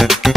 Welcome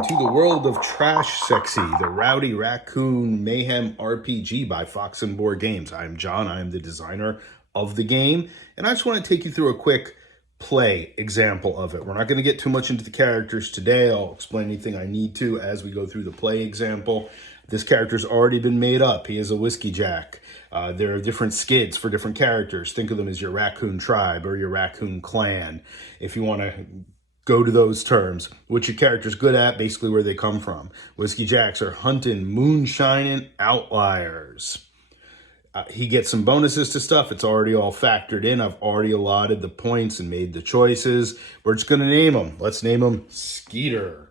to the world of TrashSexy, the Rowdy Raccoon Mayhem RPG by Fox and Board Games. I'm John, I am the designer of the game, and I just want to take you through a quick play example of it. We're not going to get too much into the characters today. I'll explain anything I need to as we go through the play example. This character's already been made up. He is a whiskey jack. There are different skids for different characters. Think of them as your raccoon tribe or your raccoon clan, if you want to go to those terms. What your character's good at, basically where they come from. Whiskey jacks are hunting, moonshining outliers. He gets some bonuses to stuff. It's already all factored in. I've already allotted the points and made the choices. We're just going to name him. Let's name him Skeeter.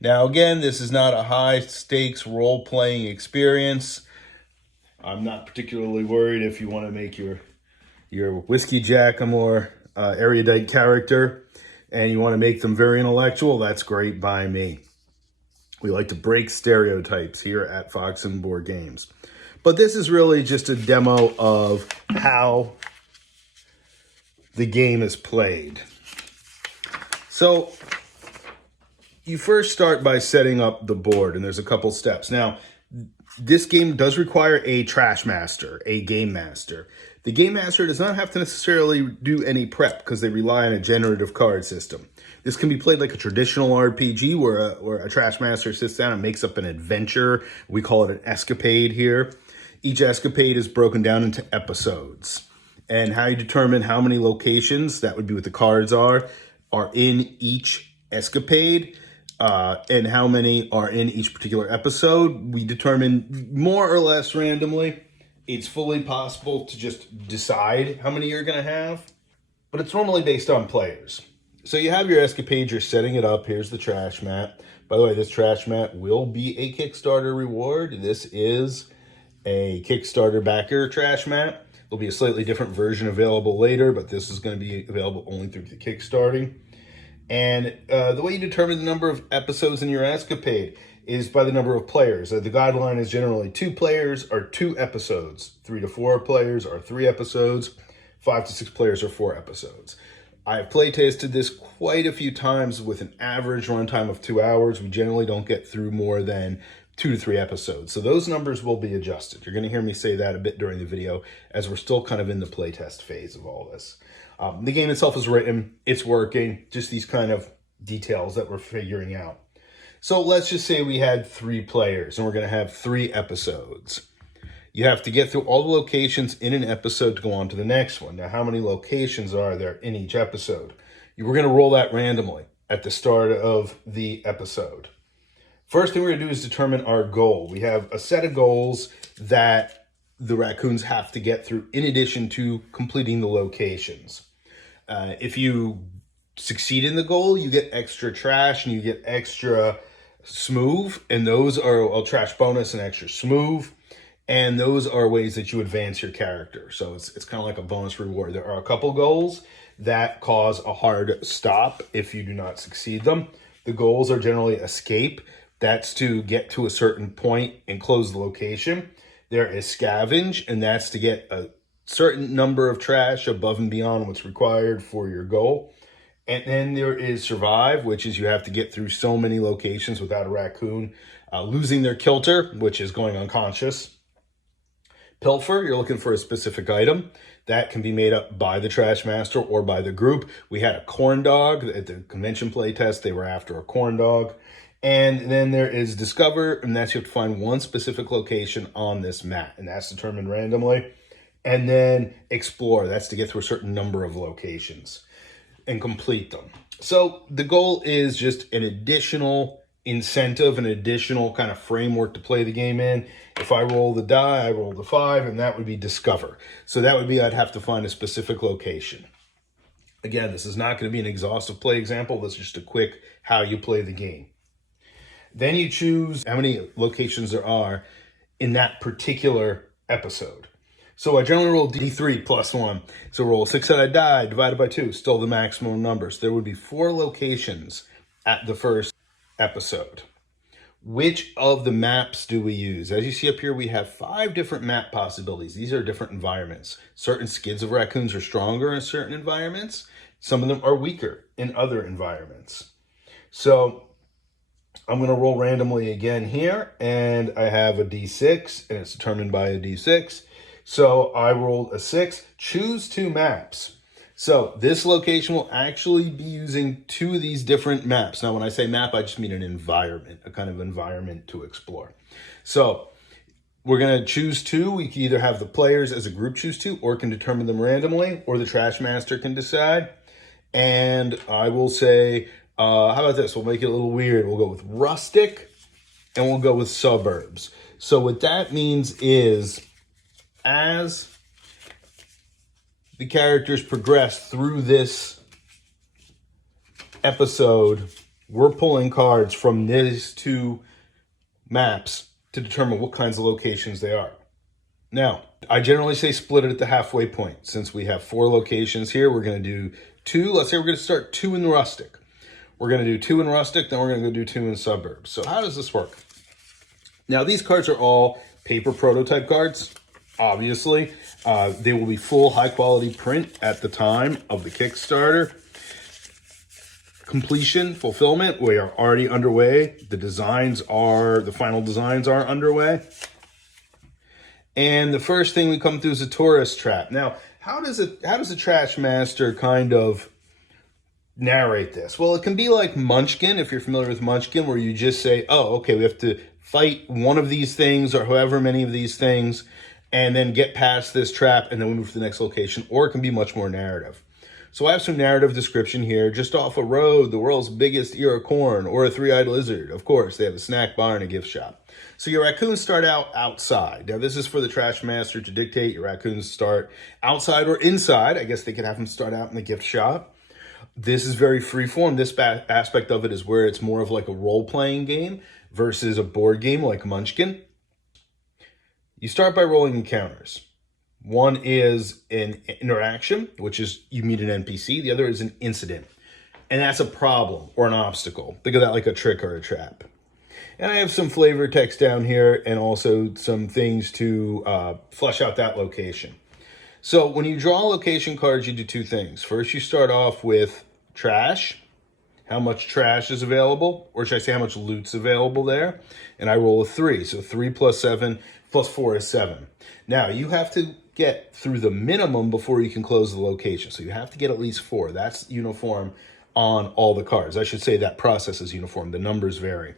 Now, again, this is not a high-stakes role-playing experience. I'm not particularly worried if you want to make your whiskey jack a more erudite character and you want to make them very intellectual. That's great by me. We like to break stereotypes here at Fox and Board Games. But this is really just a demo of how the game is played. So you first start by setting up the board, and there's a couple steps. Now, this game does require a trash master, a game master. The game master does not have to necessarily do any prep because they rely on a generative card system. This can be played like a traditional RPG where a trash master sits down and makes up an adventure. We call it an escapade here. Each escapade is broken down into episodes. And how you determine how many locations, that would be what the cards are in each escapade. And how many are in each particular episode, we determine more or less randomly. It's fully possible to just decide how many you're going to have, but it's normally based on players. So you have your escapade, you're setting it up. Here's the trash mat. By the way, this trash mat will be a Kickstarter reward. This is a Kickstarter backer trash mat. There'll be a slightly different version available later, but this is going to be available only through the Kickstarting. And the way you determine the number of episodes in your escapade is by the number of players. The guideline is generally 2 players or 2 episodes. 3 to 4 players are 3 episodes. 5 to 6 players are 4 episodes. I have play tested this quite a few times with an average runtime of 2 hours. We generally don't get through more than 2 to 3 episodes. So those numbers will be adjusted. You're going to hear me say that a bit during the video as we're still kind of in the playtest phase of all this. The game itself is written, it's working, just these kind of details that we're figuring out. So let's just say we had 3 players and we're going to have 3 episodes. You have to get through all the locations in an episode to go on to the next one. Now, how many locations are there in each episode? We're going to roll that randomly at the start of the episode. First thing we're going to do is determine our goal. We have a set of goals that the raccoons have to get through in addition to completing the locations. If you succeed in the goal, you get extra trash and you get extra smooth, and those are a trash bonus and extra smooth, and those are ways that you advance your character. So it's kind of like a bonus reward. There are a couple goals that cause a hard stop if you do not succeed them. The goals are generally escape. That's to get to a certain point and close the location. There is scavenge, and that's to get a certain number of trash above and beyond what's required for your goal. And then there is survive, which is you have to get through so many locations without a raccoon losing their kilter, which is going unconscious. Pilfer, you're looking for a specific item. That can be made up by the trash master or by the group. We had a corn dog at the convention playtest. They were after a corn dog. And then there is discover, and that's you have to find one specific location on this map, and that's determined randomly. And then explore, that's to get through a certain number of locations and complete them. So the goal is just an additional incentive, an additional kind of framework to play the game in. If I roll the die, I roll the 5, and that would be discover. So that would be I'd have to find a specific location. Again, this is not going to be an exhaustive play example. This is just a quick how you play the game. Then you choose how many locations there are in that particular episode. So I generally roll D3 plus 1. So roll a 6-sided die divided by 2, still the maximum numbers. There would be 4 locations at the first episode. Which of the maps do we use? As you see up here, we have 5 different map possibilities. These are different environments. Certain skids of raccoons are stronger in certain environments. Some of them are weaker in other environments. So I'm going to roll randomly again here, and I have a D6, and it's determined by a D6. So I rolled a 6. Choose 2 maps. So this location will actually be using 2 of these different maps. Now, when I say map, I just mean an environment, a kind of environment to explore. So we're going to choose 2. We can either have the players as a group choose 2, or can determine them randomly, or the Trash Master can decide. And I will say, how about this? We'll make it a little weird. We'll go with rustic, and we'll go with suburbs. So what that means is, as the characters progress through this episode, we're pulling cards from these 2 maps to determine what kinds of locations they are. Now, I generally say split it at the halfway point. Since we have 4 locations here, we're going to do 2. Let's say we're going to start 2 in rustic. We're going to do 2 in rustic, then we're going to go do 2 in suburbs. So how does this work? Now, these cards are all paper prototype cards. Obviously, they will be full high-quality print at the time of the Kickstarter. Completion, fulfillment, we are already underway. The final designs are underway. And the first thing we come through is a tourist trap. Now, how does a Trash Master kind of narrate this? Well, it can be like Munchkin, if you're familiar with Munchkin, where you just say, oh, okay, we have to fight one of these things or however many of these things, and then get past this trap, and then we move to the next location. Or it can be much more narrative. So I have some narrative description here. Just off a road, the world's biggest ear of corn, or a 3-eyed lizard. Of course, they have a snack bar and a gift shop. So your raccoons start out outside. Now, this is for the Trash Master to dictate. Your raccoons start outside or inside. I guess they could have them start out in the gift shop. This is very freeform. This aspect of it is where it's more of like a role-playing game versus a board game like Munchkin. You start by rolling encounters. One is an interaction, which is you meet an NPC. The other is an incident. And that's a problem or an obstacle. Think of that like a trick or a trap. And I have some flavor text down here and also some things to flesh out that location. So when you draw location cards, you do 2 things. First, you start off with trash, how much trash is available, or should I say how much loot's available there? And I roll a 3. So 3 plus 7 plus 4 is 7. Now, you have to get through the minimum before you can close the location. So you have to get at least 4. That's uniform on all the cards. I should say that process is uniform. The numbers vary.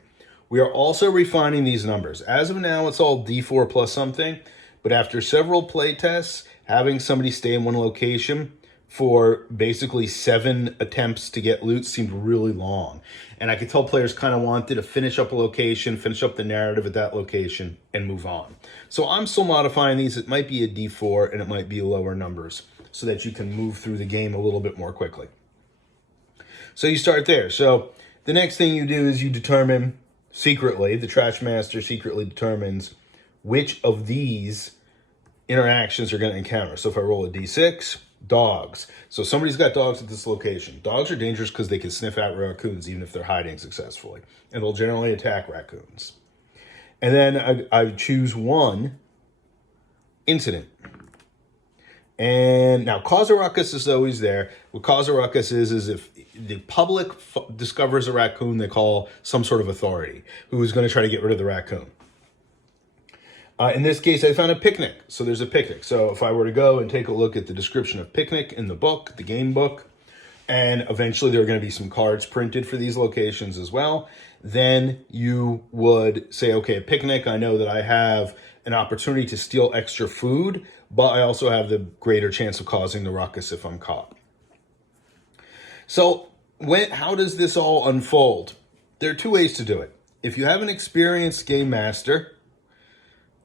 We are also refining these numbers. As of now, it's all D4 plus something. But after several play tests, having somebody stay in one location for basically 7 attempts to get loot seemed really long. And I could tell players kind of wanted to finish up a location, finish up the narrative at that location, and move on. So I'm still modifying these. It might be a D4 and it might be lower numbers so that you can move through the game a little bit more quickly. So you start there. So the next thing you do is you determine secretly, the Trash Master secretly determines which of these interactions are going to encounter. So if I roll a D6, dogs. So somebody's got dogs at this location. Dogs are dangerous because they can sniff out raccoons even if they're hiding successfully. And they'll generally attack raccoons. And then I choose 1 incident. And now cause a ruckus is always there. What cause a ruckus is if the public discovers a raccoon they call some sort of authority who is going to try to get rid of the raccoon. In this case, I found a picnic. So there's a picnic. So if I were to go and take a look at the description of picnic in the book, the game book, and eventually there are going to be some cards printed for these locations as well, then you would say, okay, a picnic, I know that I have an opportunity to steal extra food, but I also have the greater chance of causing the ruckus if I'm caught. So how does this all unfold? There are 2 ways to do it. If you have an experienced game master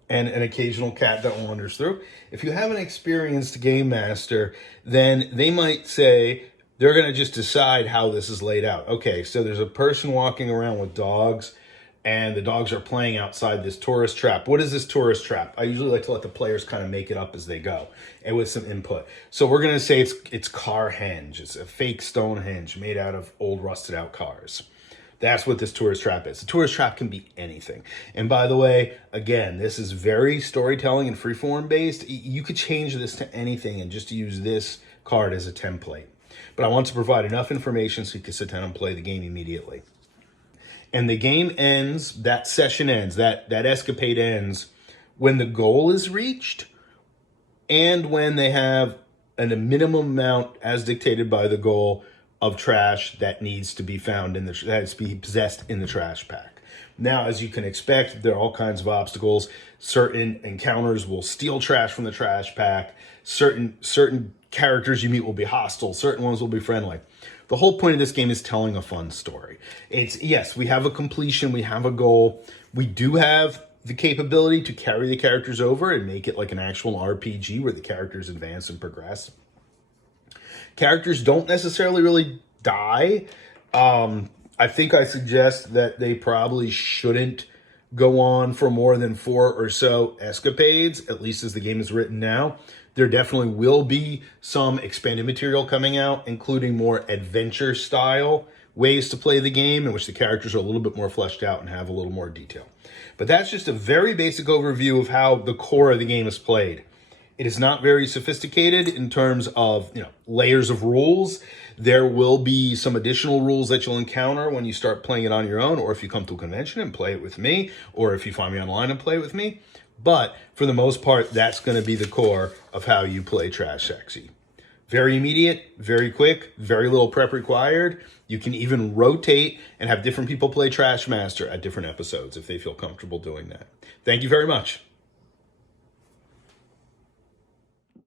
and an occasional cat that wanders through, if you have an experienced game master, then they might say they're going to just decide how this is laid out. Okay, so there's a person walking around with dogs, and the dogs are playing outside this tourist trap. What is this tourist trap? I usually like to let the players kind of make it up as they go and with some input. So we're going to say it's car henge. It's a fake stone henge made out of old rusted out cars. That's what this tourist trap is. The tourist trap can be anything. And by the way, again, this is very storytelling and freeform based. You could change this to anything and just use this card as a template. But I want to provide enough information so you can sit down and play the game immediately. And the game ends, that session ends, that escapade ends when the goal is reached and when they have a minimum amount as dictated by the goal of trash that needs to be found that has to be possessed in the trash pack. Now, as you can expect, there are all kinds of obstacles. Certain encounters will steal trash from the trash pack. Certain characters you meet will be hostile. Certain ones will be friendly. The whole point of this game is telling a fun story. Yes, we have a completion, we have a goal. We do have the capability to carry the characters over and make it like an actual RPG where the characters advance and progress. Characters don't necessarily really die. I think I suggest that they probably shouldn't go on for more than 4 or so escapades, at least as the game is written now. There definitely will be some expanded material coming out, including more adventure style ways to play the game in which the characters are a little bit more fleshed out and have a little more detail. But that's just a very basic overview of how the core of the game is played. It is not very sophisticated in terms of, layers of rules. There will be some additional rules that you'll encounter when you start playing it on your own, or if you come to a convention and play it with me, or if you find me online and play it with me. But for the most part, that's going to be the core of how you play TrashSexy. Very immediate, very quick, very little prep required. You can even rotate and have different people play Trash Master at different episodes if they feel comfortable doing that. Thank you very much.